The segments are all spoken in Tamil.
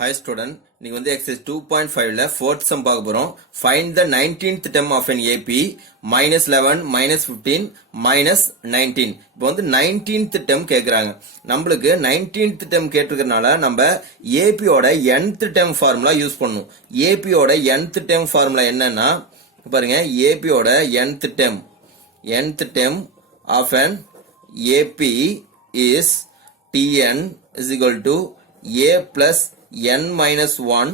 Hi student, நீங்க வந்து exercise 2.5ல 4th sum பார்க்க போறோம். Find the 19th term of an AP minus 11 minus 15 minus 19. இப்போ வந்து 19th term கேக்குறாங்க. நம்மளுக்கு 19th term கேட்டிருக்கறனால நம்ம AP ஓட nth term formula யூஸ் பண்ணனும். AP ஓட nth term formula என்னன்னா பாருங்க, AP ஓட nth term of an AP is Tn is equal to A plus n minus 1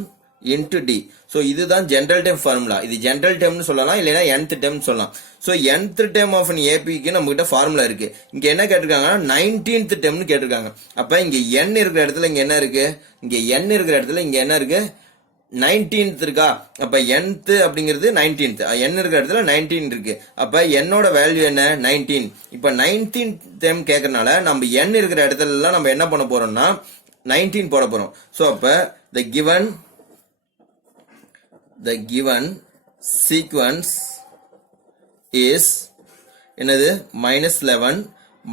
into d. So இதுதான் general term formula. இது general term னு சொல்லலாம், இல்லனா nth term சொல்லலாம். So nth term of an AP க்கு நம்மகிட்ட formula இருக்கு. இங்க என்ன கேட்டிருக்காங்கன்னா 19th term னு கேட்டிருக்காங்க. அப்ப இங்க n இருக்கிற இடத்துல இங்க என்ன இருக்கு? இங்க n இருக்கிற இடத்துல இங்க என்ன இருக்கு? 19th இருக்கா? அப்ப nth அப்படிங்கிறது 19th. n இருக்கிற இடத்துல 19 இருக்கு. அப்ப n ஓட வேல்யூ என்ன? 19. இப்ப 19th term கேக்குறனால நம்ம n இருக்கிற இடத்துல எல்லாம் நம்ம என்ன பண்ண போறோம்னா 19 போட போறோம். So அப்ப the given sequence is என்னது? minus 11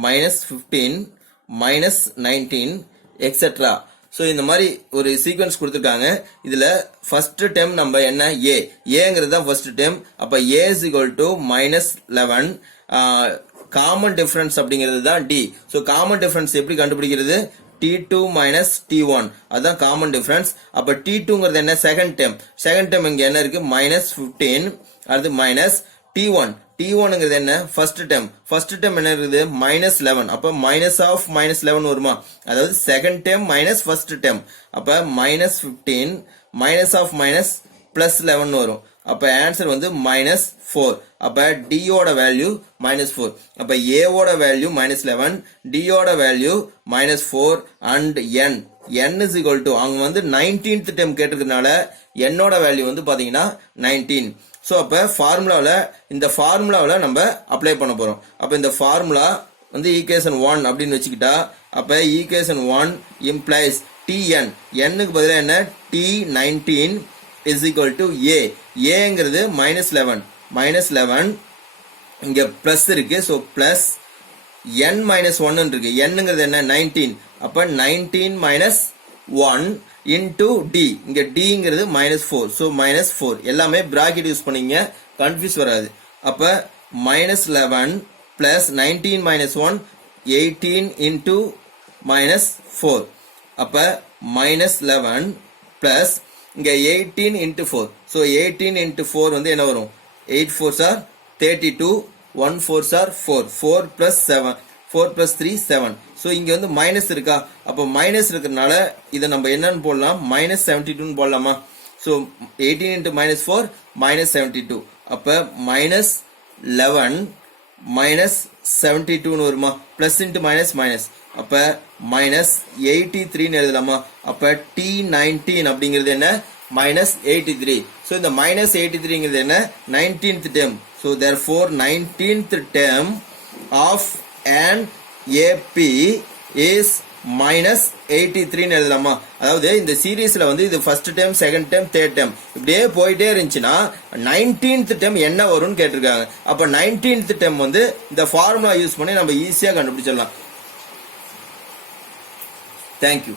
minus 15 minus 19 etc. So இந்த மாதிரி ஒரு சீக்வென்ஸ் கொடுத்திருக்காங்க. இதுல ஃபர்ஸ்ட் term நம்ம என்ன? a ங்கிறது தான் ஃபர்ஸ்ட் term. அப்ப a is equal to minus 11. Common difference அப்படிங்கிறது தான் d. So காமன் டிஃபரன்ஸ் எப்படி கண்டுபிடிக்கிறது? T2 minus T1 அதான் காமன் டிஃபரன்ஸ். அப்ப T2ங்கிறது என்ன? செகண்ட் term இங்க என்ன இருக்கு? minus 15. அடுத்து minus T1ங்கிறது என்ன? ஃபர்ஸ்ட் term என்ன இருக்குது? minus 11. அப்ப minus of minus 11 வருமா? அதாவது second term minus first term. அப்ப minus 15 minus of minus plus 11 வரும். அப்ப ஆன்சர் வந்து minus 4. அப்ப D ஓட வேல்யூ minus 4. அப்ப A ஓட வேல்யூ minus 11, D ஓட value minus 4 and n is equal to அவங்க வந்து 19th term கேட்டிருக்கனால n ஓட வேல்யூ வந்து பாத்தீங்கன்னா 19. சோ அப்ப இந்த ஃபார்முலாவுல நம்ம அப்ளை பண்ண போறோம். அப்ப இந்த ஃபார்முலா வந்து ஈக்குவேஷன் 1 அப்படின்னு வச்சுக்கிட்டா, அப்ப ஈக்குவேஷன் 1 implies Tn க்கு பதிலா என்ன? T19 is equal to ங்கிறது minus 11 இங்க பிளஸ் இருக்கு. சோ பிளஸ் n minus 1 இருக்கு. nங்கிறது என்ன? 19. அப்ப 19 minus 1 into d. இங்க dங்கிறது minus 4. So minus 4. எல்லாமே bracket யூஸ் பண்ணீங்க, கன்ஃபியூஸ் வராது. அப்ப minus 11 plus 19 minus 1 18 into minus 4. அப்ப minus 11 plus இங்க 18 into 4. So 18 into 4 வந்து என்ன வரும்? 8 4s are 32, 1 4s are 4. 4 plus 7, 4 plus 3 7. So இங்க வந்து மைனஸ் இருக்கா? அப்ப மைனஸ் இருக்கறனால இத நம்ம என்னன்னு போடலாம்? minus 72 னு போடலாமா? So 18 into minus 4 minus 72. அப்ப minus 11 minus 72 னு வருமா? plus into minus. அப்ப minus 83 னு எழுதலாமா? அப்ப T19 அப்படிங்கிறது என்ன? minus 83. So இந்த minus 83 ங்கிறது என்ன? 19th term. So therefore 19th term of an AP is minus 83 னு எழுதலாமா? அதாவது இந்த சீரிஸ்ல வந்து இது first term, second term, third term இப்படியே போயிட்டே இருந்துச்சுன்னா 19th term என்ன வரும்னு கேட்டிருக்காங்க. அப்ப 19th term வந்து இந்த ஃபார்முலா யூஸ் பண்ணி நம்ம ஈஸியா கண்டுபிடிச்சிடலாம். Thank you.